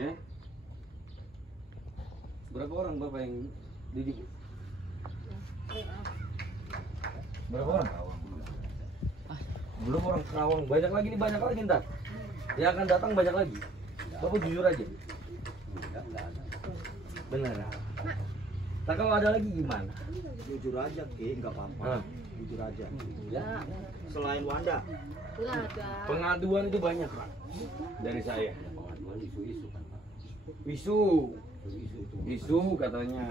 Ya. Berapa orang Bapak yang didik? Berapa orang? Belum orang Kerawang, banyak lagi nih, banyak lagi ntar. Yang akan datang banyak lagi. Bapak jujur aja. Benar. Nah kalau ada lagi gimana? Jujur aja, Ki, nggak apa-apa. Jujur aja. Ya. Selain Wanda, Pengaduan itu banyak Pak dari saya. Isu katanya.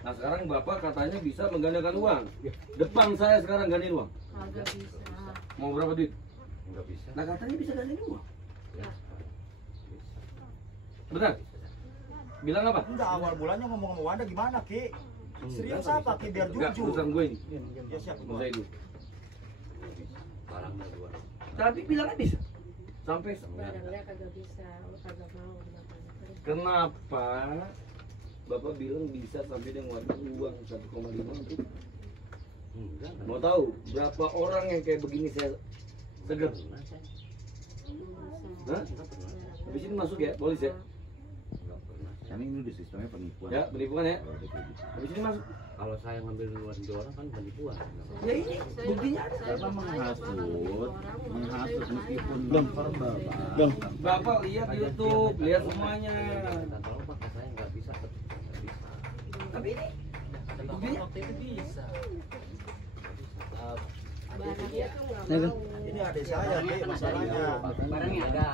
Nah sekarang Bapak katanya bisa menggandakan uang. Depan saya sekarang gandain uang. Agak bisa. Mau berapa duit? Enggak bisa. Nah katanya bisa gandain uang. Benar? Bilang apa? enggak awal bulannya ngomong sama Wanda gimana, Ki? Serius apa, Ki? Biar Enggak, jujur. urusan gue ini. Ya siap, Urusan saya itu. Barangnya dua. Tapi bilangnya bisa. Sampai Barangnya kagak bisa, kagak mau. kenapa Bapak bilang bisa sampai dia ngeluarin uang 1,5 untuk Enggak. mau tahu berapa orang yang kayak begini saya seger? Hah? Habis ini masuk ya, polis ya? Karena ini udah sistemnya penipuan. Ya, penipuan ya? Habis ini masuk. Kalau saya ngambil duluan di orang kan penipuan. Ya ini buktinya ada. Bapak menghasut meskipun verbal, Pak. Bapak lihat di YouTube, lihat semuanya. Kalau pakai saya nggak bisa. Tapi ini buktinya Barangnya tuh nggak Nah, mau. Ini adik saya, Ki, masalahnya. Barangnya ada.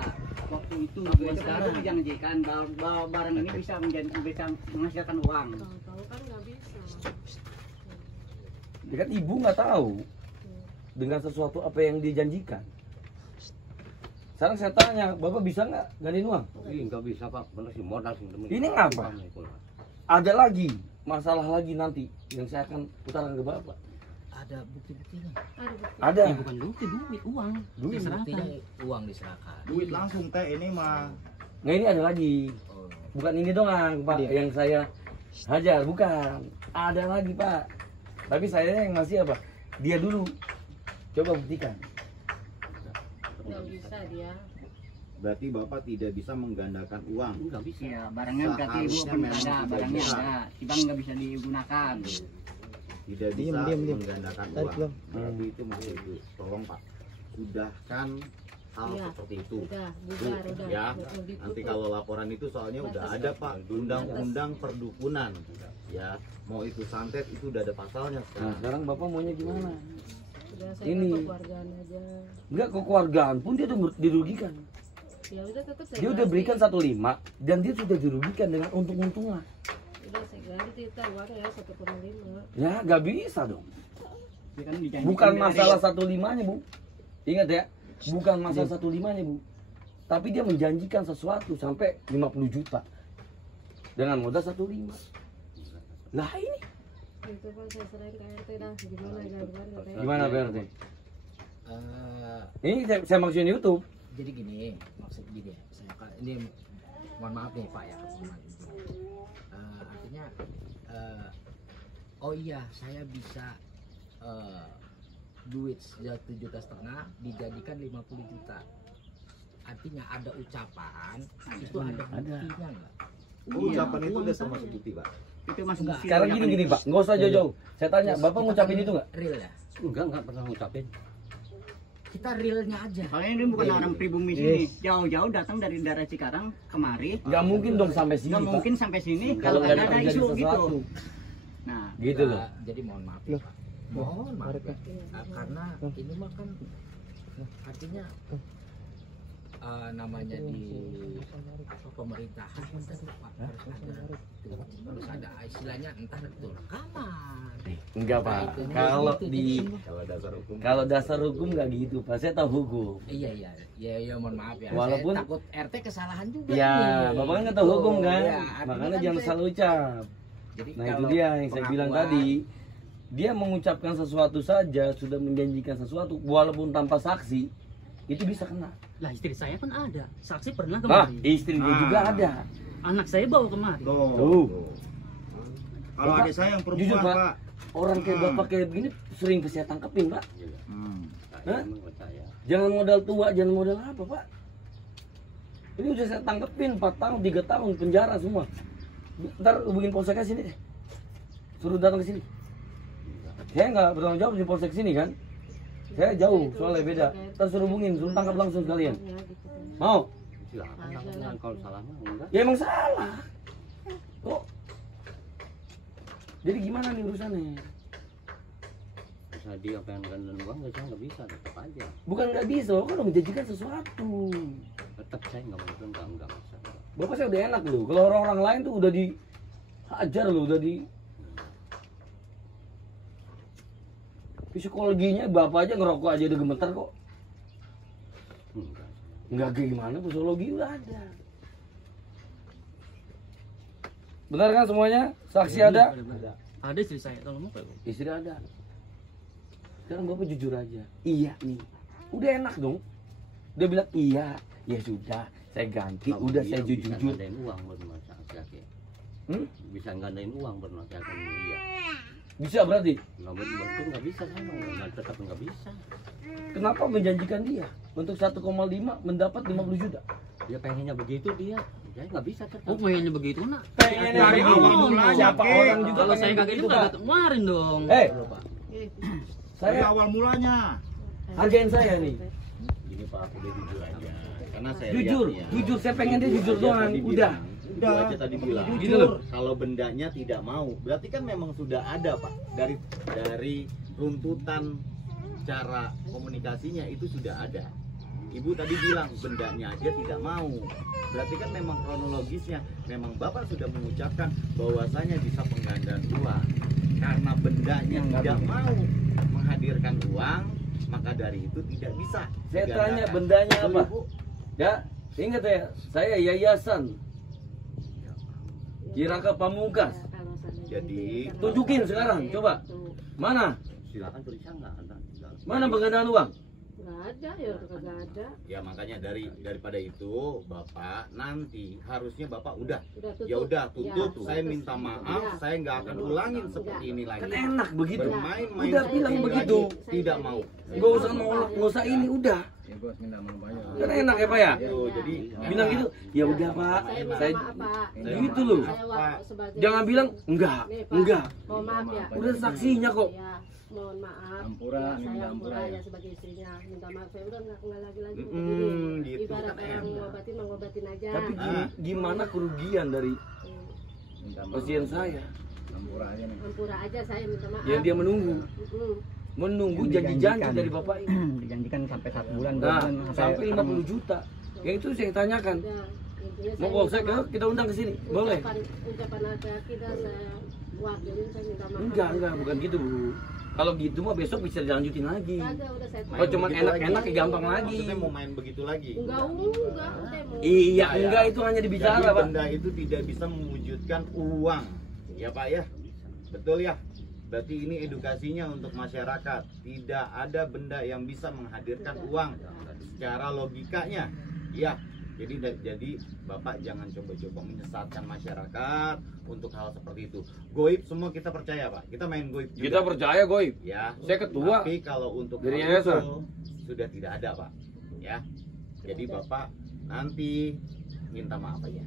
Waktu itu sekarang dijanjikan bahwa barang ini bisa menghasilkan uang. Tahu kan nggak bisa. ya kan ibu nggak tahu dengan sesuatu apa yang dijanjikan. Sekarang saya tanya, Bapak bisa nggak gandain uang? Ih, nggak bisa, Pak. Bener sih modal sih. Ini ngapa? Ada lagi masalah lagi nanti yang saya akan utarakan ke Bapak. Ada bukti-buktinya. Ada. Bukan bukti, duit, uang. Duit. Buktinya uang diserahkan. Duit langsung, Teh, ini mah. Nah ini ada lagi. Oh. Bukan ini doang Pak yang saya hajar, bukan. Ada lagi Pak. Tapi saya yang ngasih apa? Dia dulu. Coba buktikan. Nggak bisa dia. Berarti Bapak tidak bisa menggandakan uang. Nggak bisa. Iya, barangnya berarti ibu Seharusnya pun memang ada, tidak barangnya bisa. ada. Cuma nggak bisa digunakan. Tidak bisa menggandakan uang. belum. Berarti itu masih itu. Tolong Pak, sudahkan hal Iya. seperti itu. Udah, bubar, udah. Ya, Betul, ditutup. nanti kalau laporan itu soalnya udah ada Pak, undang-undang perdukunan. Ya, mau itu santet itu udah ada pasalnya Nah sekarang. sekarang Bapak maunya gimana? Udah saya Ini. kekeluargaan aja. Enggak, kekeluargaan pun dia udah dirugikan. Ya udah tetap saya Dia udah ganti. berikan 1,5 dan dia sudah dirugikan dengan untung-untungan. Udah saya ganti itu uangnya 1,5. Ya nggak bisa dong. Dia kan dijanjikan Bukan dari- masalah 1,5-nya Bu. Ingat ya, bukan masalah 1,5-nya Bu. Tapi dia menjanjikan sesuatu sampai 50 juta dengan modal 1,5. Nah ini Itu kan saya serahin ke RT dah. Gimana katanya. gimana PRT? Eh, Ini saya maksudin YouTube. jadi gini, maksud gini ya. Ini mohon maaf nih Pak ya. Artinya, oh iya saya bisa duit 1,5 juta dijadikan 50 juta. Artinya ada ucapan, itu ada buktinya nggak? Oh, ucapan itu udah termasuk bukti Pak. Itu masuk Enggak. bukti. Sekarang gini Pak, nggak usah jauh-jauh. Saya tanya, Terus Bapak kita ngucapin kan itu nggak? Real ya? Enggak pernah ngucapin. Kita realnya aja. Soalnya ini bukan orang pribumi sini. Jauh-jauh datang dari daerah Cikarang kemari. Nggak mungkin dong sampai sini. Nggak Pak. mungkin sampai sini Kalau kalau nggak nggak ada terjadi isu gitu. sesuatu. Nah, Gitu loh. Jadi mohon maaf ya, Pak. Mohon maaf ya. Karena ini mah kan artinya namanya di pemerintahan harus ada istilahnya entah itu rekaman. Enggak Pak. Kalau di Kalau dasar hukum. kalau dasar hukum nggak gitu Pak. Saya tahu hukum. Iya mohon maaf ya. Walaupun- Saya takut RT kesalahan juga. Ya, nih. Bapak kan nggak tahu hukum kan? Ya, artinya Makanya kan jangan saya- selalu ucap. Jadi Nah itu kalau dia yang saya bilang pengakuan- tadi. Dia mengucapkan sesuatu saja, sudah menjanjikan sesuatu, walaupun tanpa saksi, itu bisa kena. Lah istri saya kan ada, saksi pernah Nah, kemarin. istri dia juga ada. Anak saya bawa kemari. Tuh. Kalau Bapak, adik saya yang perempuan, jujur, Pak. Pak. Orang kayak Bapak kayak begini sering saya tangkepin Pak. Hmm. Hah? Jangan modal tua, jangan modal apa Pak? Ini udah saya tangkepin 4 tahun, 3 tahun penjara semua. Ntar hubungin polseknya sini deh. Suruh datang ke sini. Saya nggak bertanggung jawab di polsek sini kan. Saya jauh, soalnya beda. Ntar suruh hubungin, suruh tangkap langsung sekalian. Ya, gitu. Mau? Silakan tangkap kalau salah mah enggak. Ya emang salah. Kok? Jadi gimana nih urusannya? Bisa dia pengen gandain uang nggak bisa tetap aja. Bukan nggak bisa, kan udah menjanjikan sesuatu. Tetap saya nggak mau enggak masalah. Bapak saya udah enak loh. Kalau orang-orang lain tuh udah dihajar loh, udah di psikologinya bapak aja ngerokok aja udah gemetar kok. Enggak. Enggak gimana, psikologi udah ada. Benar kan semuanya? Saksi ada? Ada istri saya, tolong mau Pak. Istri ada. Sekarang bapak jujur aja. Iya nih. Udah enak dong. Udah bilang iya, ya sudah, saya ganti. Kalau Udah dia saya bisa jujur. gandain uang baru laki-laki. Bisa gandain uang baru laki-laki iya. Bisa berarti. Nggak betul nggak bisa saya nggak tetap nggak bisa. Kenapa menjanjikan dia untuk 1,5 mendapat 50 juta? Dia pengennya begitu dia. Saya nggak bisa tetap. Oh, pengennya begitu nak. Pengennya Dari begitu. awal mulanya, Siapa Ki. orang juga Kalau pengen saya kagak begitu, itu Pak. kagak kemarin dong. Eh, Dari saya awal mulanya. hargain saya nih. Ini Pak, aku udah jujur aja. Karena saya Jujur, lihat ya, jujur saya pengen dia jujur Ibu doang. aja tadi Udah. bilang, Ibu Udah. aja tadi bilang. Gitu loh. Kalau bendanya tidak mau, berarti kan memang sudah ada Pak. Dari runtutan cara komunikasinya itu sudah ada. Ibu tadi bilang bendanya aja tidak mau. Berarti kan memang kronologisnya memang Bapak sudah mengucapkan bahwasanya bisa penggandaan uang. Karena bendanya tidak mau menghadirkan uang, maka dari itu tidak bisa. Saya digandakan. tanya bendanya Betul, apa? Ibu? Ya, ingat ya, saya yayasan Kiraka Pamungkas. Kalau seandainya Jadi, gitu ya, tunjukin kalau sekarang, saya coba. itu Mana? Silakan tulisan nggak ada. Mana penggandaan uang? nggak ada ya, kagak ada. Ya makanya daripada itu Bapak nanti harusnya Bapak udah Udah tutup. ya udah tutup. Ya, Saya putus. minta maaf, Ya. saya nggak akan ulangin seperti ini lagi. Kan enak begitu. Bermain-main Udah seperti bilang ini begitu. lagi, tidak mau. Gak usah nolak, gak usah ini, udah. Kan enak ya Pak ya? Tuh, jadi Bilang gitu, ya udah Pak, Saya minta saya maaf Pak. gitu loh. Saya waktu sebagai Jangan bilang enggak, Nih, Pak. enggak. Mohon maaf ya. Udah saksinya kok. Ya, mohon maaf. Ampura, Ya, minta saya ampura ampura ya. ya sebagai istrinya. Minta maaf, saya udah nggak lagi gitu Ibarat kan orang enak. ngobatin aja. Tapi gimana kerugian dari pasien saya Ampura aja saya minta maaf. yang dia menunggu? Menunggu janji-janji dari Bapak ini. Dijanjikan sampai 1 bulan, 2 Nah, bulan sampai 50 juta. Yang itu saya tanyakan. Udah, intinya Mau saya polsek minta maaf. kita undang ke sini. Boleh? Ucapan laki-laki dah saya wakilin, saya minta maaf. Enggak, bukan gitu, Bu. Kalau gitu mah besok bisa dilanjutin lagi. Kagak, udah saya Oh, cuman Begitu enak-enak lagi. ya gampang lagi. Maksudnya mau main begitu lagi? Enggak, udah mau. Iya, Ya. enggak itu hanya Jadi dibicara, Pak. benda itu tidak bisa mewujudkan uang, ya Pak ya, betul ya. Berarti ini edukasinya untuk masyarakat. Tidak ada benda yang bisa menghadirkan uang secara logikanya, ya. Jadi Bapak jangan coba-coba menyesatkan masyarakat untuk hal seperti itu. Goib semua kita percaya Pak. Kita main goib juga. Kita percaya, Goib. Ya. Saya ketua. Tapi kalau untuk Dari hal itu yayasan. sudah tidak ada Pak. Ya. Jadi Bapak nanti minta maaf aja.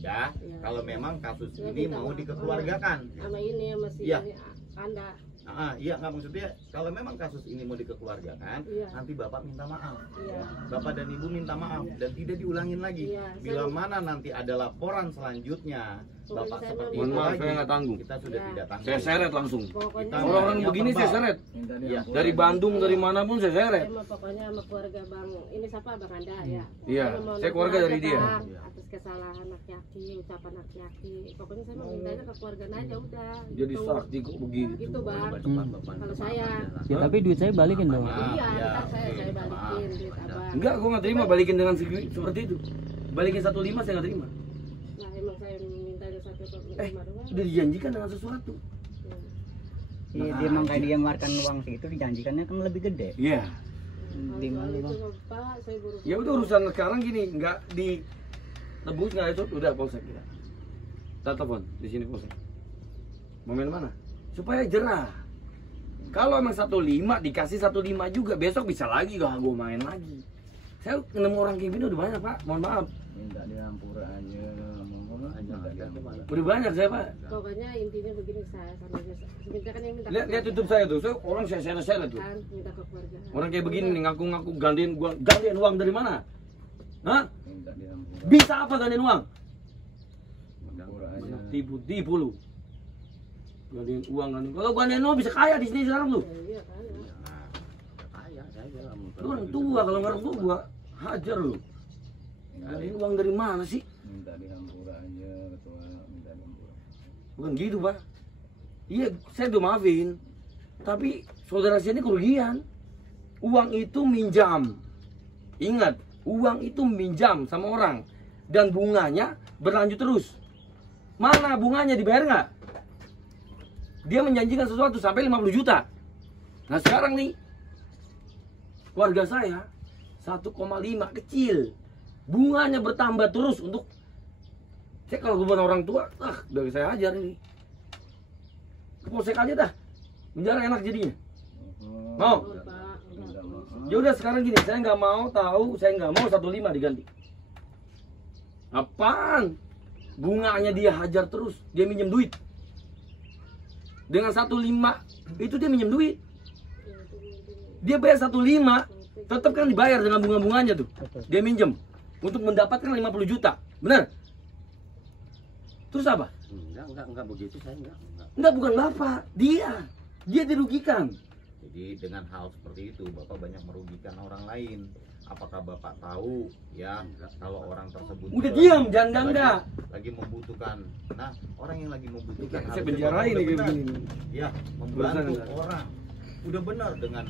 Ya. Kalau memang kasus Ya, ini minta mau maaf. dikeluargakan. Sama ini masih Iya. ini Anda. Iya nggak maksudnya kalau memang kasus ini mau dikeluargakan, Iya. nanti Bapak minta maaf. Iya. Bapak dan Ibu minta maaf dan tidak diulangin lagi. Iya, Bila saya- mana nanti ada laporan selanjutnya, Pokoknya Bapak saya seperti mau Mohon itu maaf, lagi, saya nggak tanggung. kita sudah Iya. tidak tanggung. Saya seret langsung. Pokoknya Kita Orang yang begini saya verbal. seret. Iya. Dari Bandung, dari manapun saya seret. saya mau pokoknya sama keluarga Bang. Ini siapa Bang Anda ya? Iya, Saya mau saya keluarga aja, dari dia. Bang, atas kesalahan laki-laki, ucapan laki-laki. Pokoknya saya mau mintanya ke keluarga aja udah. Jadi Gitu. sakti kok begini. Gitu Bang. Kalau saya Ya, tapi duit saya balikin dong. Maaf, iya, ya, ntar saya oke, balikin maaf. duit Abang. Enggak, gua nggak terima balikin dengan seperti itu. Balikin 1,5 saya nggak terima. Nah, emang saya mintanya 1,5 doang. Udah dijanjikan dengan sesuatu. Iya, dia emang kayak dia ngeluarkan uang segitu dijanjikannya kan lebih gede. Iya. Kalau Gimana, soal Bang? itu Pak, saya baru. Ya udah urusan sekarang gini, nggak ditebus nggak itu udah polsek kita. Kita telepon di sini polsek. Mau main mana? Supaya jerah. Kalau emang 1,5 dikasih 1,5 juga besok bisa lagi gak gue main lagi. Saya nemu orang kayak gini udah banyak Pak. Mohon maaf. minta diampura aja, mohon aja minta diampura. Udah banyak saya Pak. Pokoknya intinya begini, saya sama dia sebenarnya kan yang minta Lihat YouTube saya tuh, saya orang saya tuh. kan minta ke keluarga. Orang kayak begini nih ngaku-ngaku gantiin uang dari mana? Hah? Minta diampura. Bisa apa gantiin uang? Diampura aja. Tipu lu. Gantiin uang gantiin. Kalau gantiin uang bisa kaya di sini sekarang lu. Iya kan. Kaya saya bilang. Lu orang tua, kalau nggak orang tua gua hajar lu. Gantiin uang dari mana sih? Minta diampura aja, ketua, minta diampura. Bukan gitu Pak. Iya, saya udah maafin. Tapi saudara saya ini kerugian. Uang itu minjam. Ingat, uang itu minjam sama orang. Dan bunganya berlanjut terus. Mana bunganya, dibayar nggak? Dia menjanjikan sesuatu sampai 50 juta. Nah sekarang nih, keluarga saya 1,5 kecil. Bunganya bertambah terus untuk... Saya kalau bukan orang tua, dari saya ajar ini. Polsek aja dah. Penjara enak jadinya. Mau? Ya udah sekarang gini, saya nggak mau tahu, saya nggak mau 1,5 diganti. Apaan? Bunganya dia hajar terus, dia minjem duit. Dengan 1,5 itu dia minjem duit. Dia bayar 1,5, tetap kan dibayar dengan bunga-bunganya tuh. Dia minjem untuk mendapatkan 50 juta, benar? Terus apa? Enggak begitu saya enggak. Enggak, bukan Bapak, dia dirugikan. Jadi dengan hal seperti itu Bapak banyak merugikan orang lain. Apakah Bapak tahu ya kalau orang tersebut Udah diam, jangan gangga. lagi membutuhkan. Nah, orang yang lagi membutuhkan Saya penjarain nih kayak begini. Ya, membantu orang. Udah benar dengan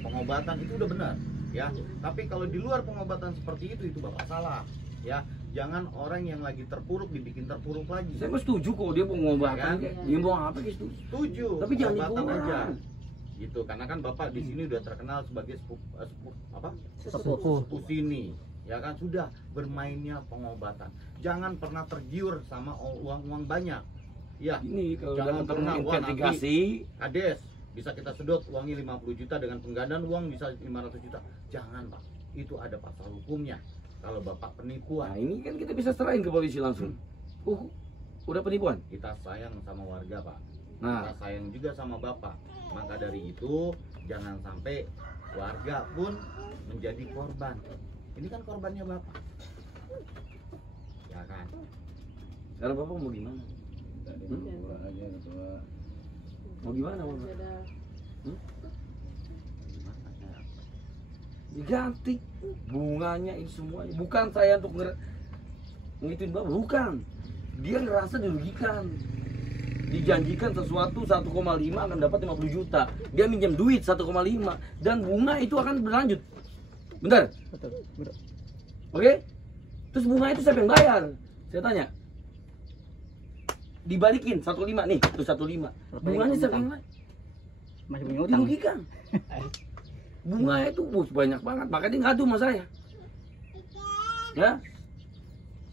pengobatan itu udah benar, ya. Tapi kalau di luar pengobatan seperti itu Bapak salah, ya. Jangan orang yang lagi terpuruk dibikin terpuruk lagi. Saya setuju kok dia pengobatan, Ya, dia mau apa gitu. Setuju. Tapi jangan pengobatan dikurang. aja. Gitu, karena kan Bapak di sini udah terkenal sebagai sepupu sini. Ya kan sudah bermainnya pengobatan. Jangan pernah tergiur sama uang banyak. Ya. Ini kalau Jangan dalam pernah, wah, investigasi, Kades, bisa kita sedot uangnya 50 juta dengan penggandaan uang bisa 500 juta. Jangan Pak, itu ada pasal hukumnya. Kalau Bapak nah penipuan, ini kan kita bisa serahin ke polisi langsung. Udah penipuan. kita sayang sama warga Pak. Nah, Kita sayang juga sama Bapak. Maka dari itu jangan sampai warga pun menjadi korban. Ini kan korbannya Bapak. Ya kan? sekarang Bapak mau gimana? Aja ketua. Mau gimana Bapak? Ada Diganti bunganya ini semuanya. Bukan saya untuk ngituin Bapak, bukan. Dia ngerasa dirugikan. Dijanjikan sesuatu 1,5 akan dapat 50 juta. Dia minjem duit 1,5 dan bunga itu akan berlanjut. Bentar. Oke? Terus bunga itu siapa yang bayar? Saya tanya. Dibalikin 1,5 nih, itu 1,5. Bunganya siapa yang bayar? Masih punya utang. Dirugikan. Bunga itu banyak banget, makanya dia ngadu sama saya. Ya.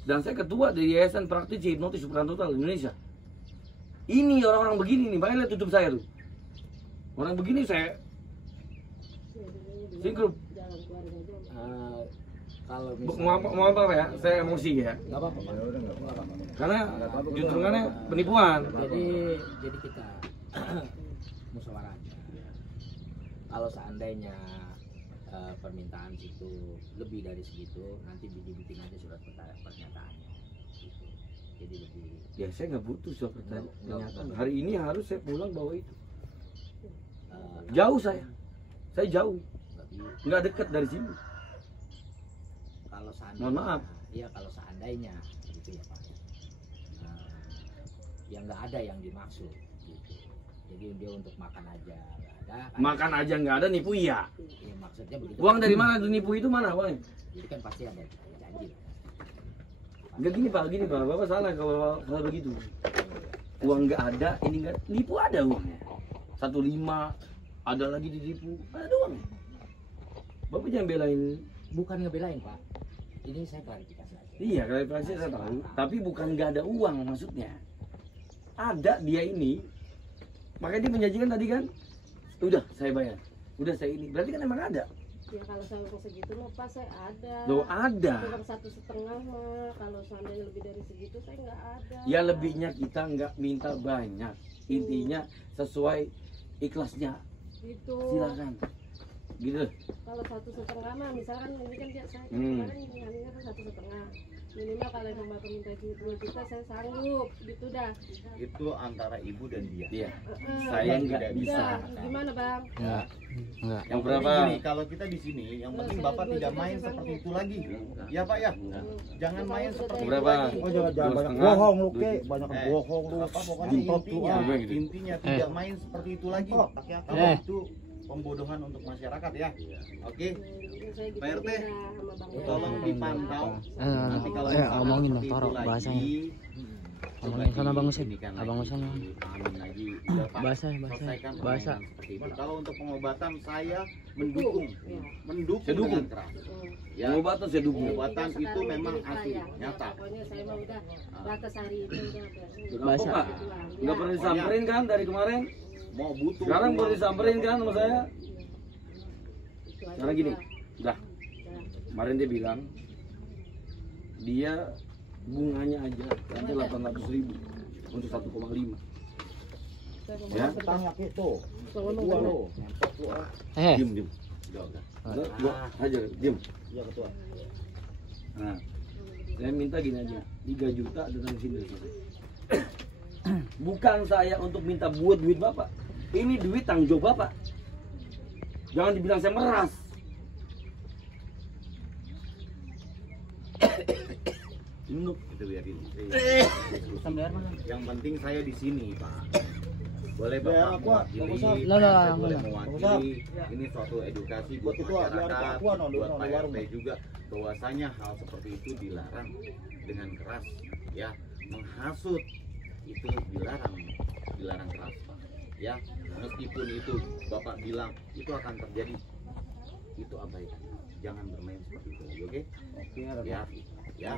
Dan saya ketua dari Yayasan Praktisi Hipnotis Supranatural Indonesia. Ini orang-orang begini nih, makanya lihat tutup saya tuh. Orang begini saya sinkron. jalan keluarga aja. Kalau Mau apa ya? Saya emosi ya. nggak apa-apa Pak. Karena juntrungannya penipuan. Jadi kita musyawarah aja. Kalau seandainya permintaan itu lebih dari segitu, nanti bikin aja surat pernyataannya. Gitu. Jadi lebih. Ya saya nggak butuh surat pernyataan. Hari ini harus saya pulang bawa itu. Jauh saya jauh. Nggak dekat dari sini. Kalau seandainya, Mohon maaf. Iya kalau seandainya gitu ya Pak. Yang nggak ada yang dimaksud gitu. Jadi dia untuk makan aja nggak ada. Makan aja nggak ada, nipu iya. Ya, maksudnya begitu. Uang dari mana tuh nipu itu mana uangnya? Jadi kan pasti ada janji. Enggak gini Pak, Bapak salah kalau begitu. Uang nggak ada, ini nggak, nipu ada uangnya. 1,5, ada lagi ditipu, ada uangnya. Bapak jangan belain. Bukan ngebelain Pak. Ini saya klarifikasi aja. Iya, klarifikasi saya tahu, tapi bukan nggak ada uang maksudnya. Ada dia ini, makanya dia menjanjikan tadi kan, udah saya bayar, udah saya ini, berarti kan emang ada. Ya kalau saya uang segitu mah Pak saya ada. Loh ada. Uang 1,5 mah. Kalau seandainya lebih dari segitu saya nggak ada. Ya lebihnya kita nggak minta banyak. Intinya sesuai ikhlasnya. Gitu. Silakan. Gitu. Kalau 1,5 mah misalkan ini kan dia saya Hmm. kemarin ngambilnya kan 1,5. Minimal kalau yang Bapak minta 2 juta saya sanggup. Gitu dah. Itu antara ibu dan dia. Iya. Heeh. Saya nggak Tidak bisa. Udah, gimana Bang? Enggak. Enggak. Yang Yang berapa? penting gini, kalau kita di sini, yang penting Saya bapak 2 tidak juta main saya seperti sanggup. itu lagi. Ya Pak ya, jangan Kalau main sudah seperti itu Berapa? lagi. Oh jangan Dua banyak setengah. bohong lu Ki, banyak Eh, bohong lu. Bapak pokoknya Jemput lu, intinya, ah. intinya tidak main seperti itu lagi. Oh, Kalau itu pembodohan untuk masyarakat ya. Oke, Saya gitu Pak RT, aja sama Bang tolong Yan. dipantau. Nanti kalau ngomongin misalnya dong, seperti taruh itu lagi, bahasanya. coba Ngomongin sana, Bang Husin. diinikan Abang lagi, Husin. dipahamin lagi. Udah, Pak, Bahasa. selesaikan Bahasa. permainan seperti itu. Kalau untuk pengobatan saya mendukung, mendukung Saya dukung. dengan keras. Hmm. Ya, Pengobatan saya dukung. pengobatan Tiga itu sekarang memang jadi, Pak, asli, ya. nyata. Pokoknya saya mah udah batas hari itu udah Bahasa. Pak, nggak pernah disamperin kan dari kemarin? Mau butuh. Sekarang baru uang, disamperin kan sama saya? Itu aja Sekarang gini, udah. udah. Kemarin dia bilang dia bunganya aja ada 800.000 untuk 1,5. Saya ngomong Ya. sebentar. Tanya Ki tuh. Saya ngomong Gua sebentar. lu, ngentot lu ah. Diem. Udah, gua aja diem. Iya ketua. Nah, saya minta gini aja, 3 juta datang sini. Bukan saya untuk minta buat duit Bapak. Ini duit tanggung jawab Bapak. Jangan dibilang saya meras. Minum. Itu biarin. Yang penting saya di sini, Pak. Boleh Biar Bapak aku, mewakili, Bang Usap. saya boleh Bang mewakili. Ini suatu edukasi buat Buat ketua, biar masyarakat, Pak Ketua, non, buat non, Pak warung. RT juga, bahwasanya hal seperti itu dilarang dengan keras, ya. Menghasut itu dilarang keras, Pak. Ya, meskipun itu Bapak bilang itu akan terjadi, itu abaikan. Jangan bermain seperti itu lagi, oke? Ya, ya.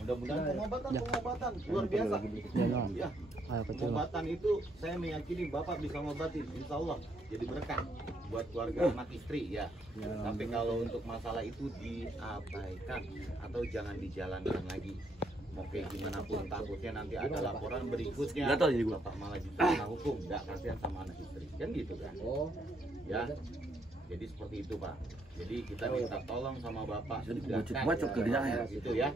Mudah-mudahan pengobatan luar biasa. Ya, pengobatan itu saya meyakini Bapak bisa ngobatin, insya Allah jadi berkah buat keluarga anak istri ya. Tapi kalau untuk masalah itu diabaikan atau jangan dijalankan lagi. Mau kayak gimana pun takutnya nanti ada laporan berikutnya Gatal jadi gua. Bapak malah diterima hukum, nggak kasihan sama anak istri kan gitu kan. Ya, jadi seperti itu Pak. Jadi kita minta tolong sama Bapak Bacot ke dia ya. gitu ya.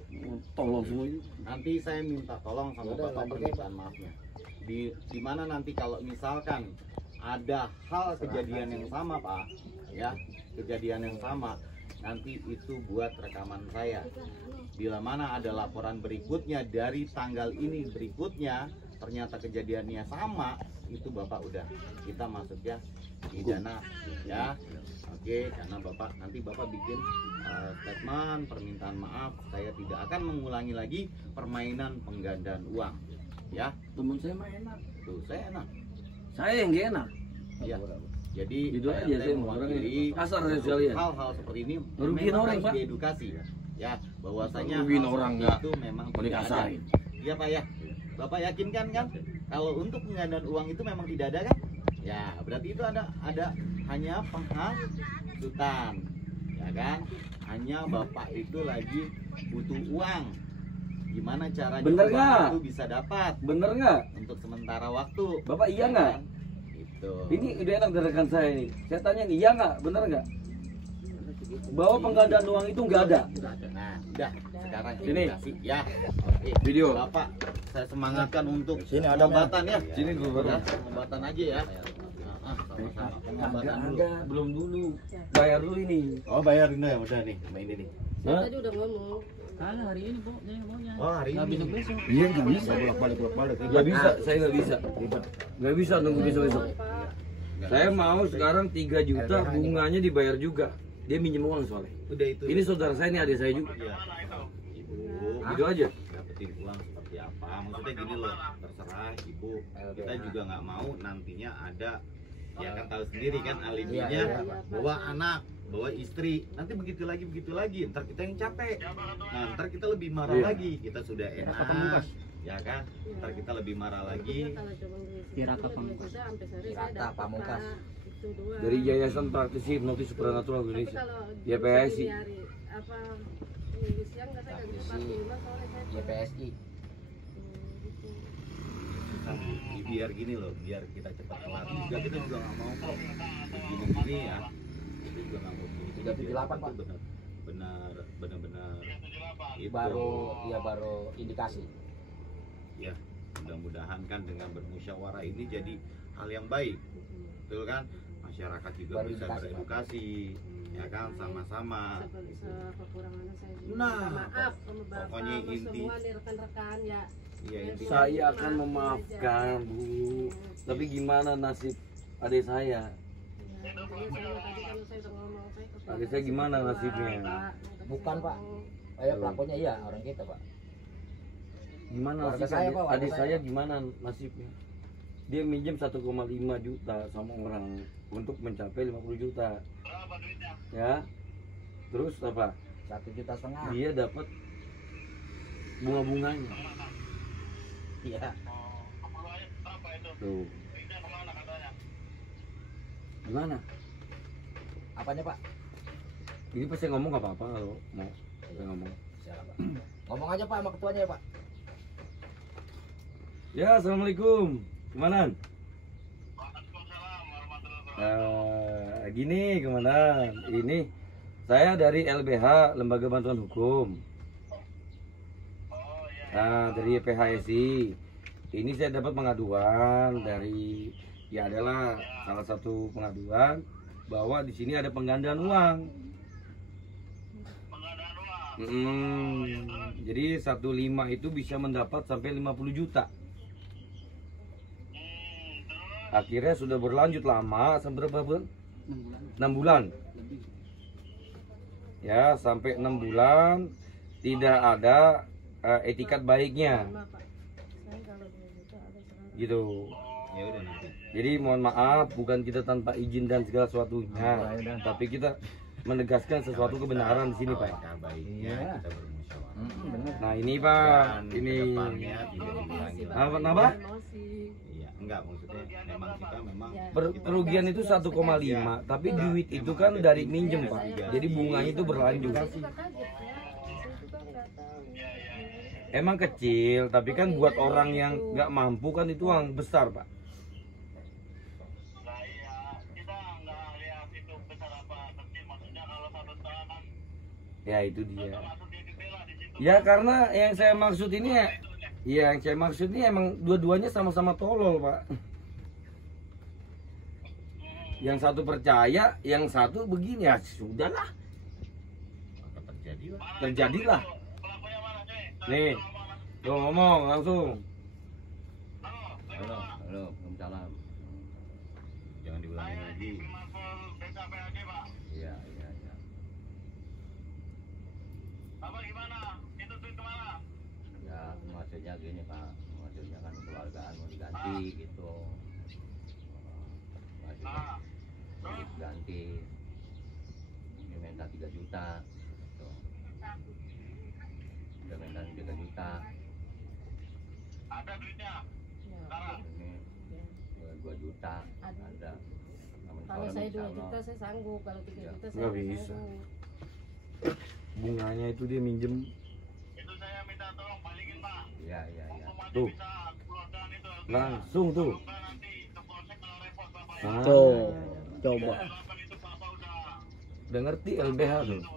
Tolong semua ini. Nanti saya minta tolong sama Bapak permintaan maafnya. Di mana nanti kalau misalkan ada hal kejadian yang sama Pak, ya kejadian yang sama, nanti itu buat rekaman saya. Bila mana ada laporan berikutnya dari tanggal ini berikutnya, ternyata kejadiannya sama, itu Bapak udah kita masuk ya pidana ya. Oke, karena Bapak nanti Bapak bikin statement permintaan maaf, saya tidak akan mengulangi lagi permainan penggandaan uang. Ya, Temen saya mah enak. tuh saya enak. Saya yang gak enak. Ya. Jadi Gitu Pak aja RT saya mewakili kasar saya sekalian. hal-hal seperti ini Ngerugiin memang orang, harus Pak. diedukasi ya, bahwasanya Ngerugiin hal orang, seperti nggak itu memang mau tidak ada. dikasarin. Iya Pak ya. Bapak yakinkan kan kalau untuk penggandaan uang itu memang tidak ada kan? Ya, berarti itu ada hanya penghasutan. Ya kan? Hanya Bapak itu lagi butuh uang. Gimana caranya Bener Bapak nggak? itu bisa dapat Bener nggak? untuk sementara waktu? Bapak iya Ya nggak? kan? Itu. Ini udah enak dari rekan saya nih. Saya tanya nih, iya nggak? Bener nggak? Bahwa penggandaan uang itu nggak ada. Nah, udah sekarang Sini. edukasi ya. Oke. Video. Bapak, saya semangatkan untuk Sini ada, pengobatan ya. Sini dulu, baru. Ya, pengobatan aja ya. Sama-sama. Pengobatan dulu. Ada, belum dulu. Bayar dulu ini. Oh, bayar dulu ya udah nih, sama ini nih. Saya Hah? tadi udah ngomong. Kalah hari ini kok, dia maunya. Oh, hari Nggak ini. besok besok. Iya nggak bisa. Bolak-balik. Nggak bisa, saya nggak bisa. Nggak bisa nunggu besok-besok. Pak. Saya mau sekarang 3 juta bunganya dibayar juga. Dia minjem uang soalnya. Udah itu. Ini saudara saya, ini adik saya juga. Iya. Ibu, Gitu aja. dapetin uang seperti apa? Maksudnya gini loh, terserah Ibu. Kita juga nggak mau nantinya ada, ya kan tahu sendiri kan alibinya bawa anak, bawa istri. Nanti begitu lagi. Ntar kita yang capek. Nah, ntar kita lebih marah Iya. lagi. Kita sudah enak, ya kan? Ntar kita lebih marah lagi. Kalau cuma beli Piraka segitu, Pamungkas. 2 juta, sampai sore saya Piraka dapat, Pamungkas. Pak. itu doang. Dari Yayasan Praktisi Hipnotis Supranatural Tapi Indonesia. kalau YPSI. di hari apa minggu siang nggak saya nggak bisa Praktisi. 45 soalnya saya YPSI. gitu. Biar gini loh, biar kita cepat kelar juga, kita juga nggak mau kok begini-gini ya, kita juga nggak mau begini. 378, Pak. Benar-benar itu Baru indikasi. ya, mudah-mudahan kan dengan bermusyawarah ini jadi hal yang baik, betul kan? Masyarakat juga Baru bisa edukasi, Pak. beredukasi, ya kan, sama-sama. Kekurangannya saya juga Nah, minta maaf sama bapak, pokoknya sama inti- semua nih rekan-rekan ya. Iya, intinya Saya akan memaafkan, Bu. Tapi gimana nasib adik saya? Ya, makanya saya tadi kan saya udah ngomong saya ke Adik saya gimana Pak, nasibnya? Pak. Bukan, Pak. Tuh. Pelakunya iya orang kita, Pak. Gimana Warga nasib saya, adik, Pak, warga adik saya. saya gimana nasibnya? Dia minjem 1,5 juta sama orang untuk mencapai 50 juta. Ya. Terus apa? 1,5 juta. Dia dapat bunga-bunganya. Iya. Tuh. Gimana? Apanya, Pak? Ini pasti ngomong nggak apa-apa kalau mau saya ngomong. Siapa, Pak? Ngomong aja, Pak, sama ketuanya ya, Pak. Ya, assalamualaikum. Komandan. Gini, Komandan. Ini saya dari LBH, Lembaga Bantuan Hukum. Nah, dari YPHSI. Ini saya dapat pengaduan dari, ya adalah salah satu pengaduan bahwa di sini ada penggandaan uang. Jadi 1,5 itu bisa mendapat sampai 50 juta. Akhirnya sudah berlanjut lama, sampai berapa bulan? 6 bulan. Ya, sampai 6 bulan tidak ada etikat baiknya. Sama, Pak. Saya kalau 2 juta ada sekarang. Gitu. ya udah nanti. Jadi mohon maaf, bukan kita tanpa izin dan segala sesuatunya, tapi kita menegaskan sesuatu kebenaran di sini, Pak. Alangkah baiknya Iya. kita bermusyawarah. Bener. Nah, ini Pak, Dan ini kedepannya tidak diulangi lagi. apa nama? Emosi. Iya, enggak, maksudnya memang kita memang Ya. kita- Kerugian itu 1,5, tapi duit itu kan dari minjem, Pak. Jadi bunganya itu berlanjut. Saya juga kaget ya. Saya juga nggak tahu. Emang kecil, tapi kan buat orang yang nggak mampu kan itu uang besar, Pak. Ya itu dia. Ya karena yang saya maksud ini ya, yang saya maksud ini emang dua-duanya sama-sama tolol, Pak. Yang satu percaya, yang satu begini ya sudahlah, maka terjadilah. terjadilah. Nih, tuh ngomong langsung. Halo, Waalaikumsalam. Jangan diulangi lagi. Iya, iya, iya. Ya, maksudnya gini, Pak. Maksudnya kan keluargaan mau diganti gitu. Maksudnya ganti. Dia minta 3 juta. Gitu. Dia minta 3 juta. Ini 2 juta. Ada. Namun Kalau saya 2 insya Allah- juta saya sanggup, kalau 3 Ya. juta saya Nggak nggak bisa. sanggup. Bunganya itu dia minjem. Iya, iya, iya. Tuh. Langsung tuh. Nah, Tuh, coba. udah ngerti LBH tuh. Kita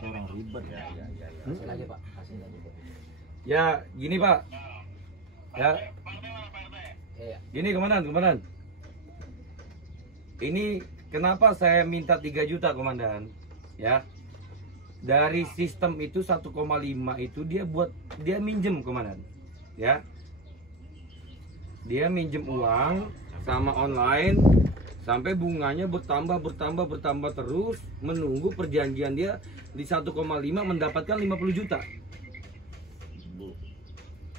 orang ribet Iya, iya, iya, iya. Kasih lagi, Pak. Kasih lagi. Ya, gini, Pak. Ya, Iya. gini komandan. Ini kenapa saya minta 3 juta, Komandan? Ya. Dari sistem itu 1,5 itu dia minjem, Komandan. Ya. Dia minjem uang sama online sampai bunganya bertambah terus, menunggu perjanjian dia di 1,5 mendapatkan 50 juta.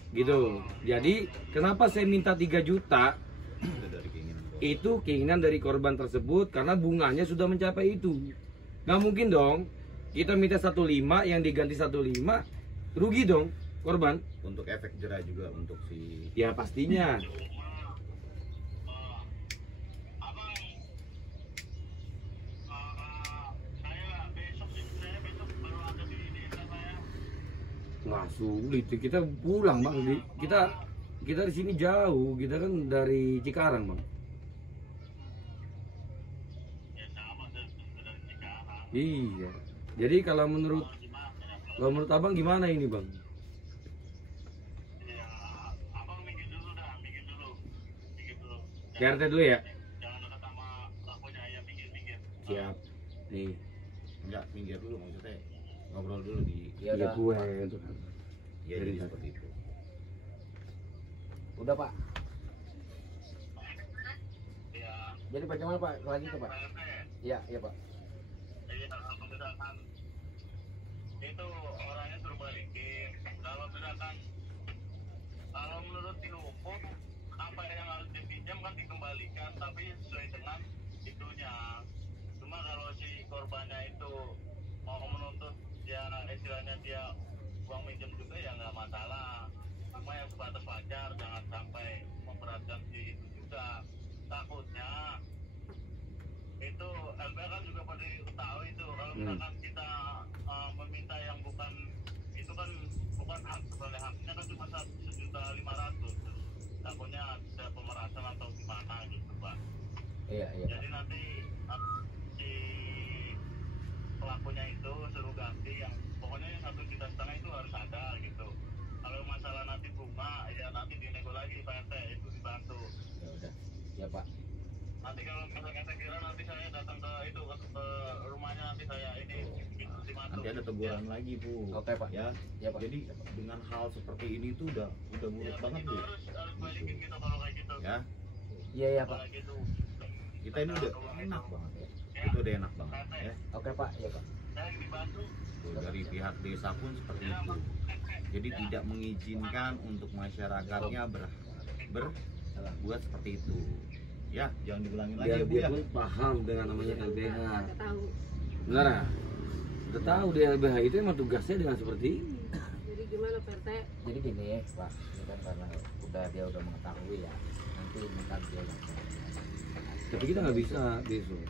Gitu. Jadi kenapa saya minta 3 juta? itu dari keinginan. Itu keinginan dari korban tersebut karena bunganya sudah mencapai itu. Nggak mungkin dong kita minta 1,5 yang diganti 1,5, rugi dong korban. Untuk efek jerah juga untuk si Ya pastinya. Nggak sulit, kita pulang bang. Kita di sini jauh, kita kan dari Cikarang bang. Iya. Jadi kalau menurut abang gimana ini bang? RT dulu ya. Siap. Nih. Enggak, minggir dulu maksudnya. Ngobrol dulu di Ya udah. gue itu kan. ya jadi seperti itu. Udah Pak. Jadi bagaimana Pak? Selanjutnya Pak? Iya, iya Pak. Itu orangnya suruh balikin. Kalau menurut si hukum apa yang harus dipinjam kan dikembalikan, tapi sesuai dengan itunya. Cuma kalau si korbannya itu mau menuntut ya istilahnya dia uang minjem juga ya nggak masalah. Cuma yang sebatas wajar, jangan sampai memberatkan si itu juga. Takutnya itu LBH kan juga pada tahu itu kalau misalkan kita meminta yang bukan itu kan bukan hak, sebenarnya haknya kan cuma 1.500.000. Takutnya ada pemerasan atau gimana gitu Pak. Iya, iya. Jadi nanti si pelakunya itu suruh ganti yang pokoknya yang 1,5 juta itu harus ada gitu. Kalau masalah nanti bunga ya nanti dinego lagi Pak RT, itu dibantu. Ya udah. Ya Pak. Nanti kalau misalkan saya kira nanti saya datang ke itu ke rumahnya, nanti saya ini Nanti ada teguran lagi Bu. Oke Pak. Ya. Ya Pak. Jadi dengan hal seperti ini tuh udah buruk banget itu Bu. harus balikin kita kalau kayak gitu. Ya. Iya, iya Pak. Kayak gitu. Kita ini udah enak banget ya. Itu udah enak banget ya. Oke Pak. Iya Pak. Saya dibantu. Tuh, dari pihak desa pun seperti itu. Jadi tidak mengizinkan untuk masyarakatnya berbuat seperti itu. Ya, jangan diulangi lagi Biar ya Bu dia ya. pun paham dengan namanya LBH. Nggak tahu. Benar ya? Udah tahu di LBH itu emang tugasnya dengan seperti ini. Jadi gimana Pak RT? Jadi gini Pak, ini kan karena dia udah mengetahui ya. Nanti minta dia yang Tapi kita nggak bisa besok.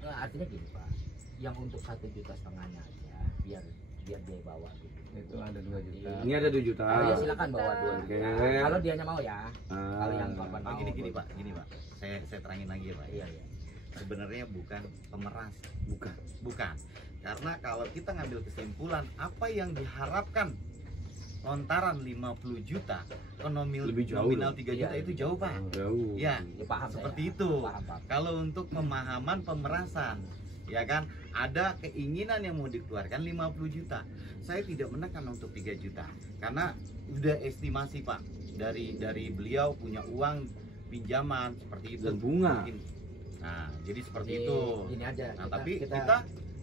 Nah, artinya gini Pak, yang untuk 1,5 juta aja, biar dia bawa gitu. Itu ada 2 juta. Ini ada 2 juta. Oh, ya silakan bawa 2 Oke. juta. Kalau dianya mau ya. Ah. Kalau yang korban Oh, mau. gini Pak, Saya terangin lagi ya Pak. Iya, iya. Sebenarnya bukan pemeras, Bukan. karena kalau kita ngambil kesimpulan apa yang diharapkan lontaran 50 juta ekonomi Lebih jauh nominal loh. 3 juta Iya, itu jauh Pak. Jauh. Ya, Ya, paham seperti saya. itu. Paham. Kalau untuk pemahaman pemerasan, ya kan, ada keinginan yang mau dikeluarkan 50 juta. Saya tidak menekan untuk 3 juta karena udah estimasi Pak dari beliau punya uang pinjaman seperti itu Dan bunga. Mungkin. Nah, jadi seperti Jadi, itu. Gini aja. Nah, tapi kita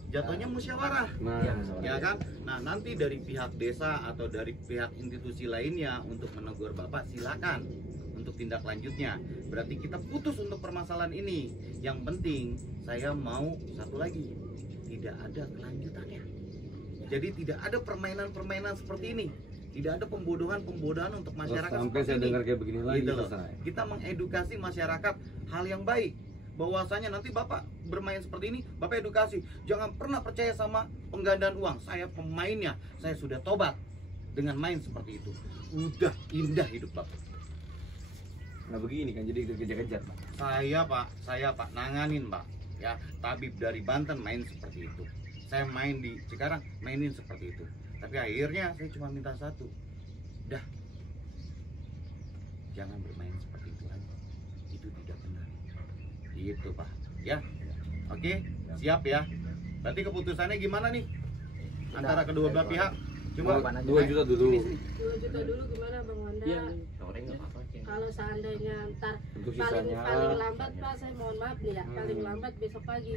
jatuhnya musyawarah. Nah, Iya, Ya kan? Nah, nanti dari pihak desa atau dari pihak institusi lainnya untuk menegur Bapak silakan untuk tindak lanjutnya. Berarti kita putus untuk permasalahan ini. Yang penting saya mau satu lagi, tidak ada kelanjutannya. Jadi tidak ada permainan-permainan seperti ini. Tidak ada pembodohan-pembodohan untuk masyarakat sampai seperti saya ini. dengar kayak begini lagi Gitu loh. selesai. Kita mengedukasi masyarakat hal yang baik. Bahwasanya nanti Bapak bermain seperti ini, Bapak edukasi. Jangan pernah percaya sama penggandaan uang. Saya pemainnya, saya sudah tobat dengan main seperti itu. Udah indah hidup Bapak. Nah begini kan jadi kejar-kejar Pak. Saya Pak nanganin Pak. Ya, tabib dari Banten main seperti itu. Saya main di Cikarang mainin seperti itu. Tapi akhirnya saya cuma minta satu. Dah. Jangan bermain seperti itu lagi. Itu tidak benar. Gitu Pak. Ya. Oke, siap ya. Berarti keputusannya gimana nih? Antara kedua belah pihak. Coba 2 juta dulu. 2 juta dulu gimana Bang Wanda? Iya. Kalau seandainya ntar Untuk paling sisanya lambat Pak, saya mohon maaf nih ya, paling lambat besok pagi.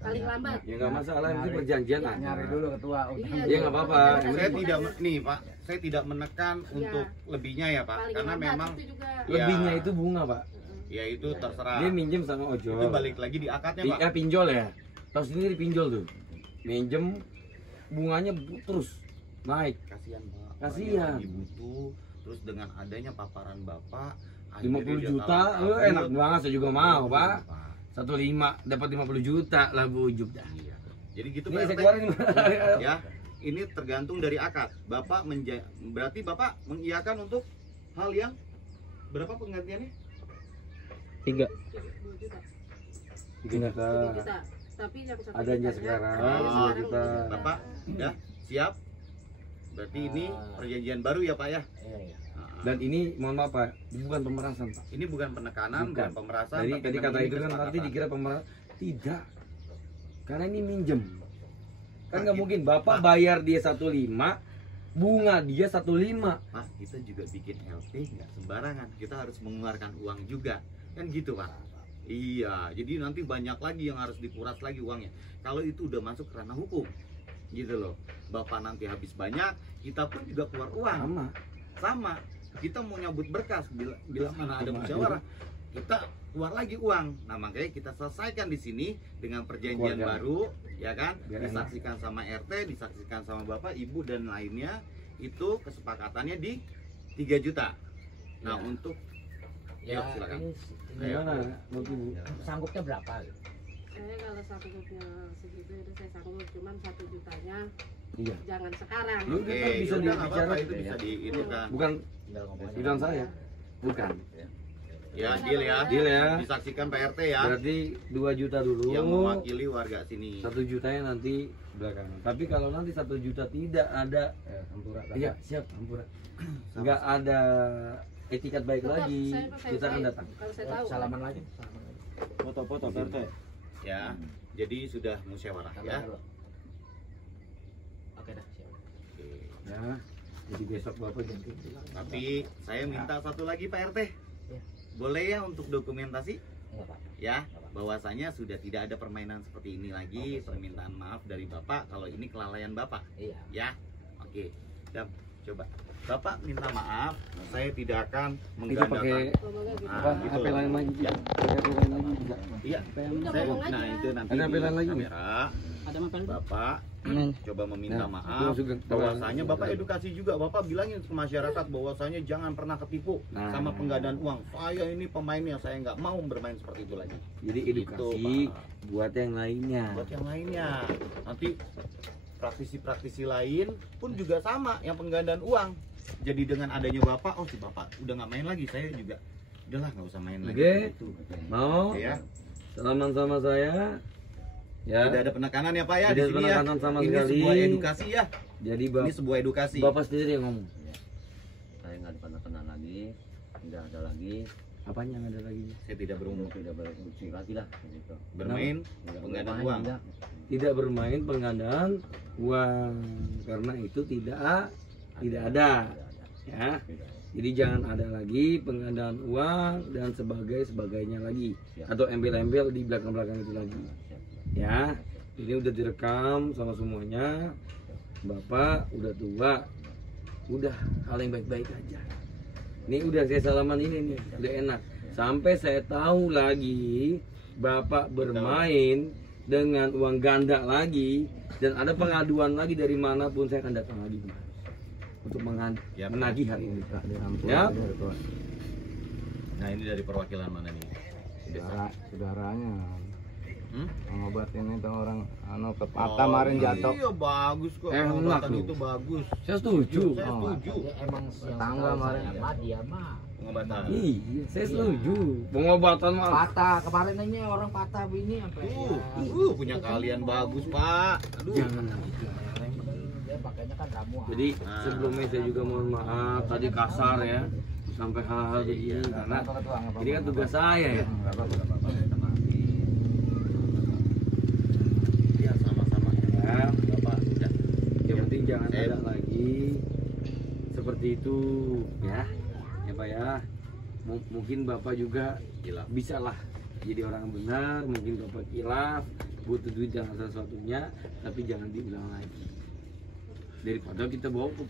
Paling lambat. ya nggak masalah, yang penting perjanjian Iya. aja. Nyari dulu ketua. Iya, Iya, nggak apa-apa. saya tidak nih Pak, saya tidak menekan untuk lebihnya ya Pak, Paling karena lambat memang itu juga. Ya. Lebihnya itu bunga Pak. ya itu terserah. Dia minjem sama ojol. Itu balik lagi di akadnya Pak. Pinjol ya. Tahu sendiri pinjol tuh. Minjem bunganya terus naik. Kasihan Pak. Kasihan. Orang yang lagi butuh, terus dengan adanya paparan Bapak 50 akhirnya dia juta, kalah enak kabut. banget, saya juga mau Pak. Pak. 1,5 dapat 50 juta lah Bu Ujub dah. Iya. Jadi gitu Ini Pak saya RT. keluarin. Ya. ini tergantung dari akad. Bapak berarti Bapak mengiyakan untuk hal yang berapa penggantiannya? 3 2 juta. 3 juta. 3 juta. Tapi yang 1 Adanya jutanya- sekarang, adanya Oh, sekarang kita. 2 juta. Bapak udah siap? Berarti ini perjanjian baru ya Pak ya? Iya. Nah, Dan ini mohon maaf Pak, bukan pemerasan Pak. ini bukan penekanan, bukan Bukan. pemerasan. Tadi tapi tadi memang kata ini itu kan nanti kesepakatan. dikira pemerasan. Tidak. Karena ini minjem. Kan nggak Pak, mungkin Bapak Pak. bayar dia 1,5, bunga dia 1,5. Pak, kita juga bikin LP nggak sembarangan. Kita harus mengeluarkan uang juga. Kan gitu Pak. Iya, jadi nanti banyak lagi yang harus dikuras lagi uangnya. Kalau itu udah masuk ke ranah hukum, gitu loh. Bapak nanti habis banyak, kita pun juga keluar uang. Sama. Kita mau nyabut berkas, bila mana ada Sama musyawarah, kita keluar lagi uang. Nah makanya kita selesaikan di sini dengan perjanjian Keluarga. baru, ya kan? Biar enak. Disaksikan sama RT, disaksikan sama bapak, ibu dan lainnya. Itu kesepakatannya di 3 juta. Nah Ya. untuk Ya, silakan. ini Gimana menurut Ibu? sanggupnya berapa? Saya kalau sanggupnya segitu itu saya sanggup, cuman 1 jutanya Iya. jangan sekarang. Lu Oke, kan bisa yaudah, nggak apa-apa, dibicarakan. itu bisa di ini kan. Bukan Tinggal ngomongnya. bukan saya. Bukan. Ya, deal ya. Deal ya. Disaksikan Pak RT ya. Berarti 2 juta dulu. Yang mewakili warga sini. 1 jutanya nanti belakangan. Tapi kalau nanti 1 juta tidak ada, iya siap, ampura. Nggak ada etikat baik Tetap, lagi, saya kita akan datang. Kalau saya tahu. Salaman lagi. Salaman lagi. Foto-foto PRT. Ya. Jadi sudah musyawarah Sabar ya. dulu. Oke dah, siap. Oke. Ya. Jadi besok Bapak ganti. Tapi saya minta satu lagi Pak RT. Ya. Boleh ya untuk dokumentasi Enggak Pak. ya, bahwasanya sudah tidak ada permainan seperti ini lagi. Permintaan maaf dari Bapak kalau ini kelalaian Bapak Iya. ya. Oke. Dan coba Bapak minta maaf, saya tidak akan Itu menggandakan. pakai Ngomongnya gitu. Ah, apa? gitu HP loh. lain lagi. Ya. Pakai HP lain lagi juga. Iya. Udah Saya, ngomong aja. nah itu nanti Ada di pilihan lagi? kamera Ada makan Bapak coba meminta Nah, maaf itu juga- bahwasanya Bapak edukasi juga, Bapak bilangin ke masyarakat bahwasanya jangan pernah ketipu Nah. sama penggandaan uang. Saya ini pemainnya, saya nggak mau bermain seperti itu lagi. Jadi edukasi Gitu, Pak. buat yang lainnya. Buat yang lainnya, nanti praktisi-praktisi lain pun juga sama yang penggandaan uang. Jadi dengan adanya Bapak, oh si Bapak udah nggak main lagi, saya juga udahlah nggak usah main lagi. Oke. Gitu. Mau? Ya, Salaman sama saya. Ya. tidak ada penekanan ya Pak ya Tidak di ada sini ya. penekanan sama Ini sekali. sebuah edukasi ya. Jadi Ini sebuah edukasi. Bapak sendiri yang ngomong. Saya nggak dikenal lagi, tidak ada lagi, Apanya yang ada lagi? Saya tidak berumur tidak berfungsi lagi lah gitu. bermain Tidak penggandaan bermain, uang. tidak. Tidak bermain penggandaan uang karena itu tidak ada. Ya. Jadi jangan ada lagi penggandaan uang dan sebagainya lagi atau embel-embel di belakang-belakang itu lagi. Ya. Ini udah direkam sama semuanya. Bapak udah tua. Udah hal yang baik-baik aja. Ini udah saya salaman ini nih, udah enak. Sampai saya tahu lagi Bapak bermain dengan uang ganda lagi dan ada pengaduan lagi dari manapun, saya akan datang lagi untuk Ya, Pak. menagih hari ini Pak. Ya. Nah ini dari perwakilan mana nih? Saudaranya Hmm? ngobatin itu orang patah kemarin jatuh. Iya bagus kok. Enak Pengobatan loh. itu bagus. Saya setuju. Saya setuju. Dia emang yang Tetangga tahu kemarin. saya mah dia mah Pengobatan. Iya, saya setuju. Pengobatan mah patah kemarin ini orang patah bini apa Punya kalian bagus Pak. Aduh. jangan lagi. dia pakainya kan ramuan. Jadi sebelumnya saya juga mohon maaf tadi kasar ya sampai hal-hal begini karena ini kan tugas saya ya. Ya sama-sama Ya. Bapak udah. Yang penting jangan Saya- ada lagi seperti itu ya. Ya Pak ya. Mungkin Bapak juga Gila. bisa lah jadi orang benar, mungkin Bapak kilaf, butuh duit jangan sesuatunya, tapi jangan diulang lagi. Daripada kita bawa ke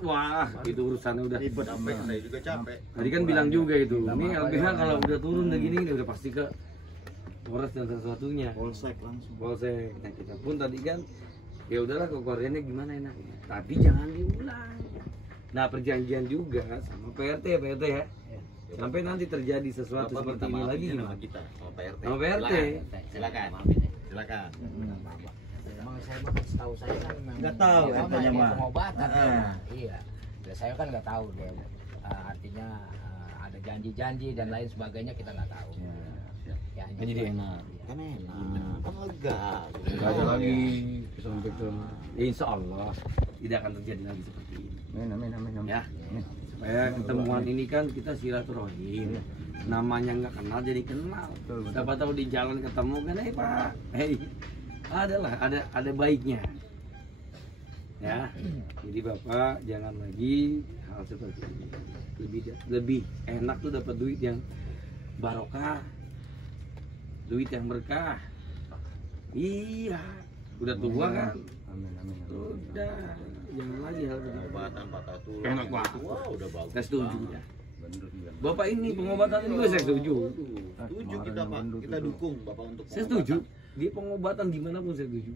wah itu urusannya udah Ribet capek, saya juga capek. Tadi kan bilang juga itu, ini LBH kalau udah turun udah gini udah pasti ke Polres dan sesuatunya. Polsek langsung. Polsek. Nah kita pun tadi kan ya udahlah keluarganya gimana enaknya, tapi jangan diulang. Nah perjanjian juga sama PRT ya PRT ya. Sampai nanti terjadi sesuatu Bapak seperti minta ini maaf lagi sama gimana? kita, sama PRT. Sama PRT. Silakan. Maafin ya. Silakan. Emang saya mah setahu saya kan memang Nggak tahu dia katanya mah. pengobatan. Ah. Iya. Ya, saya kan nggak tahu dia. Artinya ada janji-janji dan lain sebagainya kita nggak tahu. Ya, Kan jadi enak. Kan enak, kan lega. Nggak ada lagi sampai ke. Insya Allah tidak akan terjadi lagi seperti ini. Amin. Ya. Supaya ketemuan ini kan kita silaturahim. Namanya nggak kenal jadi kenal. Siapa tahu di jalan ketemu kan, Pak, ada baiknya. Ya, jadi Bapak jangan lagi hal seperti ini. Lebih enak tuh dapat duit yang barokah, duit yang berkah. Iya, udah tua kan? Amin. Udah, jangan lagi hal begitu. Pengobatan patah tulang. Enak banget. Wah, udah bagus. Saya setuju banget. ya. Bapak ini pengobatan juga saya setuju. Setuju kita Pak, kita dukung Bapak untuk Saya setuju. Di pengobatan gimana pun saya setuju.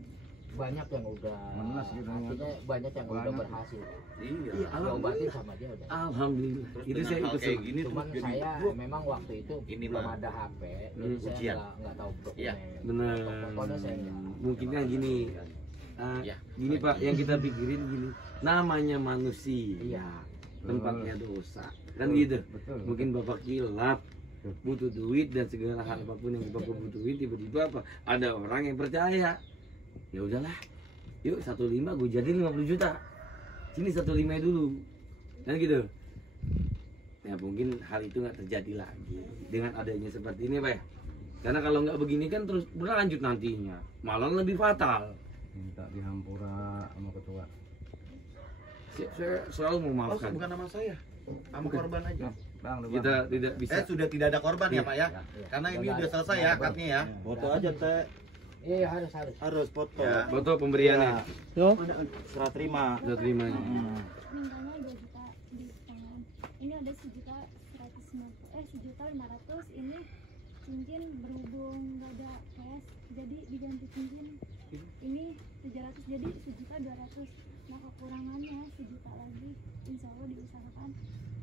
banyak yang udah Menes gitu. artinya banyak yang udah Banyak. berhasil. Iya. Diobatin sama dia udah. Alhamdulillah. Terus Itu dengan saya hal ikut kayak senang. gini Cuman terus jadi saya bro, memang waktu itu Ini belum mah. ada HP, jadi ujian. saya nggak tahu Iya. dokumen. Benar. Pokoknya saya nggak. Mungkin kan gini. Ya. Gini Pak, yang kita pikirin gini. Namanya manusia. Iya. Tempatnya dosa. Kan gitu. Betul. Mungkin Bapak kilap, butuh duit dan segala hal apapun yang Bapak butuhin, tiba-tiba apa? Ada orang yang percaya. Ya udahlah. Yuk 15 gue jadi 50 juta. Sini 15 dulu. Kan gitu. Ya mungkin hal itu nggak terjadi lagi dengan adanya seperti ini Pak ya. Karena kalau nggak begini kan terus berlanjut nantinya, malah lebih fatal. Minta dihampura sama ketua. Saya selalu Oh, memaafkan. bukan nama saya. Sama Bukan. korban aja. Bang, Kita tidak bisa. Sudah tidak ada korban ya Pak ya. Karena ini udah selesai ya akadnya ya. Foto aja teh, Iya harus. harus foto. Ya. Foto pemberiannya. Serah terima. Sudah terima. mintanya 2 juta di tangan. Ini ada 1.500.000. Ini cincin berhubung nggak ada cash, jadi diganti cincin. Ini 700 jadi 1.200.000. Nah kekurangannya 1 juta lagi. Insya Allah diusahakan.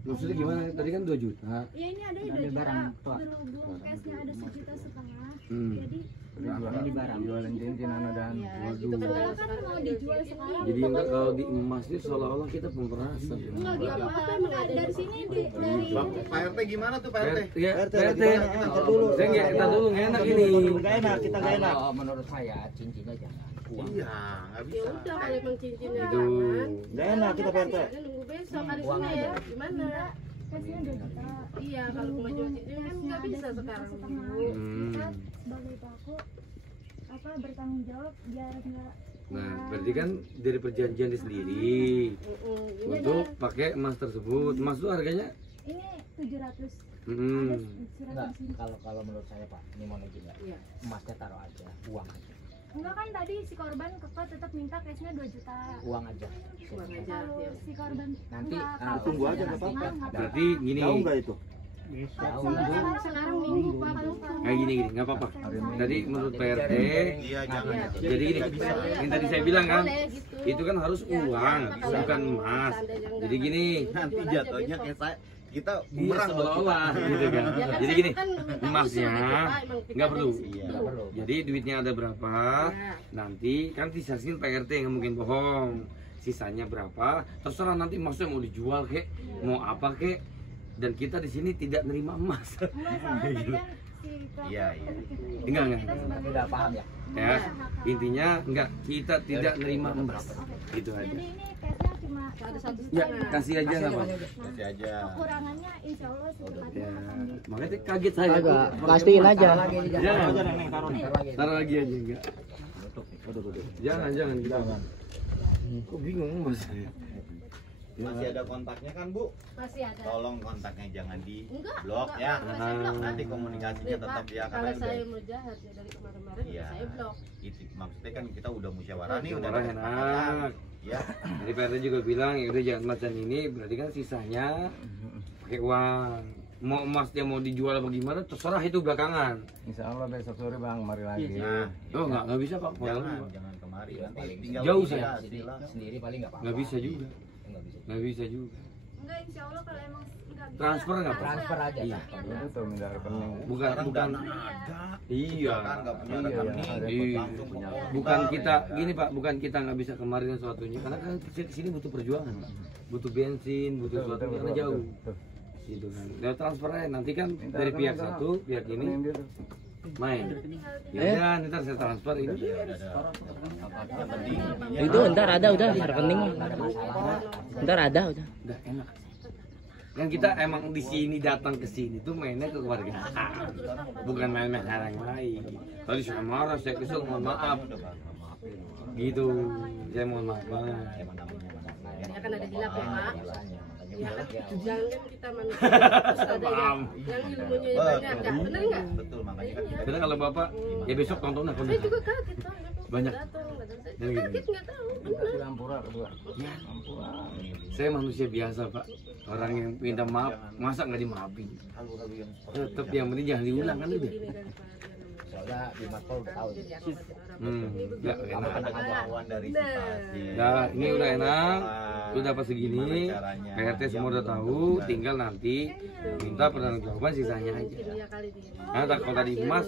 Maksudnya gimana? Tadi kan 2 juta. Ya ini ada 2 Ada juta. barang tua. Berhubung cashnya ada 1,5 juta. Jadi Jualan barang, jualan cincin anu dan. Iya, gitu kan kalau kan mau dijual sekarang. Jadi enggak kalau di emas itu seolah-olah kita pemerasan. Enggak gitu apa emang ada dari sini dari Pak RT gimana tuh Pak RT? Ya, RT, RT. kita dulu. Saya nggak, kita dulu nggak enak ini. Nggak enak, kita nggak enak. Kalau menurut saya cincinnya jangan. Uang. Iya, nggak ya bisa. udah kalau emang cincinnya Itu. jangan. Nggak enak kita Pak RT. Misalnya nunggu besok hari Uang Senin aja. ya. Gimana? cashnya 2 juta. Iya, kalau mau jual cincin kan nggak bisa sekarang. Kita sebagai pelaku bertanggung jawab biar nggak. Nah, berarti kan dari perjanjian di sendiri untuk pakai emas tersebut. Emas itu harganya? Ini 700. Hmm. Ada surat Enggak, di sini. kalau menurut saya Pak, ini mau nanya enggak? Iya. Emasnya taruh aja, uang aja. Enggak kan tadi si korban kekeh tetap minta cashnya 2 juta. Uang aja. Uang aja. Kalau Ya. si korban Nanti, enggak tunggu aja, nggak apa-apa. Berarti gini. Tahu nggak itu? Sekarang minggu Pak. Kayak gini, nggak apa-apa. Tadi menurut PRT, Iya, jangan. jadi gini, Iya, yang tadi saya bilang kan, boleh gitu. itu kan harus Ya, uang, kalau bukan emang emas. seandainya enggak Jadi gini, Nanti jual aja jatuhnya besok. kayak saya kita iya bumerang seolah-olah gitu kan. Ya kan Jadi saya gini, kan minta emasnya usul gitu, Pak, emang kita nggak perlu. dari situ. Iya, Enggak perlu. Jadi duitnya ada berapa, Ya. nanti kan disaksiin PRT nggak mungkin bohong. Sisanya berapa, terserah nanti emasnya mau dijual kek, mau apa kek. Dan kita di sini tidak nerima emas. enggak soalnya tadi kan si pelaku Iya, iya. Enggak. kita sebagai Udah paham ya? Ya, intinya enggak, kita tidak nerima emas. Itu aja. jadi ini cashnya cuma Ada 1 Ya, juta. kasih aja nggak apa. Kasih aja. kekurangannya insya Allah secepatnya Ya, akan di. makanya kaget saya. Agak, Pakai pastiin emas. aja. Lagi di Jangan. Aja Neng, taruh nih. Taruh lagi aja enggak. Jangan kita. Kok bingung mas saya? Masih ada kontaknya kan Bu? Masih ada. Tolong kontaknya jangan di Enggak, blok enggak, ya. enggak, saya blok. Nanti komunikasinya Nih, tetap Pak, ya kalau saya mau jahat ya dari kemarin-kemarin Iya. saya blok. Itu maksudnya kan kita udah musyawarah nih, udah Musyawarah ada kesepakatan. enak. Ya. Jadi PRT juga bilang ya udah jangan macan ini, berarti kan sisanya pakai uang. Mau emasnya mau dijual apa gimana terserah itu belakangan. Insya Allah besok sore bang, mari lagi. Nah, Oh nggak bisa Pak. jangan kemari nanti Paling tinggal jauh lihat, saya. silakan. Sendiri paling enggak apa-apa. Nggak bisa juga. Enggak bisa. Nggak bisa juga. Enggak insya Allah kalau emang transfer nggak Pak? Transfer aja. Iya. Itu tuh minta rekening. Bukan bukan. Iya. Kan nggak punya rekening. Iya. Bukan kita gini Pak, bukan kita nggak bisa kemarin sesuatunya karena kan sini butuh perjuangan Pak. Butuh bensin, butuh sesuatu karena jauh. Gitu kan. Lewat transfer aja nanti kan dari pihak satu, pihak ini main. Ya ntar saya transfer ini. Itu ntar ada udah rekening. Ntar ada udah. Udah enak. Kan kita emang di sini datang ke sini tuh mainnya ke keluarga, bukan main-main hal yang lain. Tadi saya marah, saya kesel, mohon maaf. Gitu, saya mohon maaf banget. Ya kan ada hilaf ya Pak. Ya kan jangan kita manusia terus ada yang ilmunya banyak ya, benar nggak? Betul, makanya kan kita Karena kalau bapak ya besok tonton aku Saya juga kaget Pak. Banyak. Saya kaget nggak tahu. Dikasih Ampura kedua. Ya, saya manusia biasa Pak. Orang yang minta maaf, masa nggak dimaafin? Tetap yang penting jangan diulang kan udah. Soalnya di Marpol udah tahu. Nggak enak. pengetahuan dari si pasien. Nah, ini udah enak, udah dapat segini, PRT semua udah tahu, tinggal nanti minta pertanggungjawaban sisanya aja. Nah, kalau tadi emas,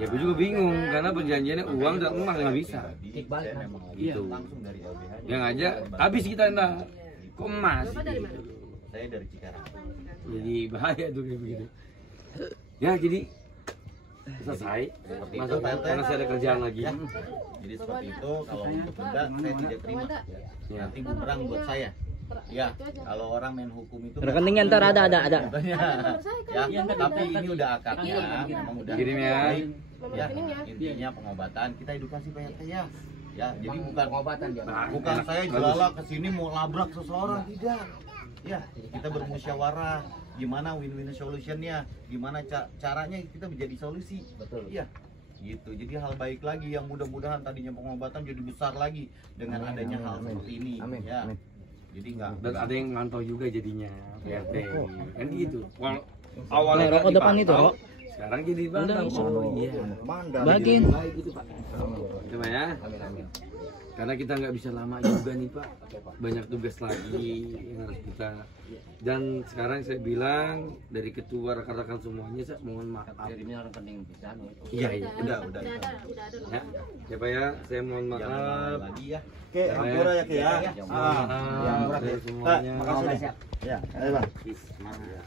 ya gue juga bingung karena perjanjiannya uang dan emas nggak bisa. Balik Gitu. Langsung dari LBH. Yang aja habis kita entar, kok emas? Saya dari Cikarang. Jadi bahaya tuh kayak begitu. Ya jadi selesai. Masuk karena saya ada kerjaan lagi. Jadi seperti itu, kalau untuk denda saya tidak terima. Nanti bumerang buat saya. Ya, kalau orang main hukum itu Rekeningnya ntar ada. Ya, tapi ini udah akadnya, memang udah Kirim ya. baik. Ya, intinya pengobatan kita edukasi PRT ya. Ya, jadi bukan pengobatan dia. bukan saya jelala ke sini mau labrak seseorang, tidak. Ya, kita bermusyawarah gimana win-win solutionnya, gimana caranya kita menjadi solusi. Betul. Iya. Gitu. Jadi hal baik lagi yang mudah-mudahan tadinya pengobatan jadi besar lagi dengan adanya hal seperti ini. Ya. Jadi enggak Dan ada yang mantau juga jadinya PRT. Kan gitu. Awalnya Rokok depan itu, dipantau, Rok. sekarang jadi dipantau. Oh iya. Bagiin. Baik itu Pak. Coba ya. Karena kita nggak bisa lama juga nih Pak, banyak tugas lagi yang harus kita. Dan sekarang saya bilang dari ketua rekan-rekan semuanya, saya mohon maaf. Kirimnya rekening bisa nih. Iya, udah. Ya, siapa ya? Saya mohon maaf. Lagi ya. Oke, Ampura ya Ki ya. Mohon maaf dari semuanya. Makasih. Ya, ayo Bang. Semangat.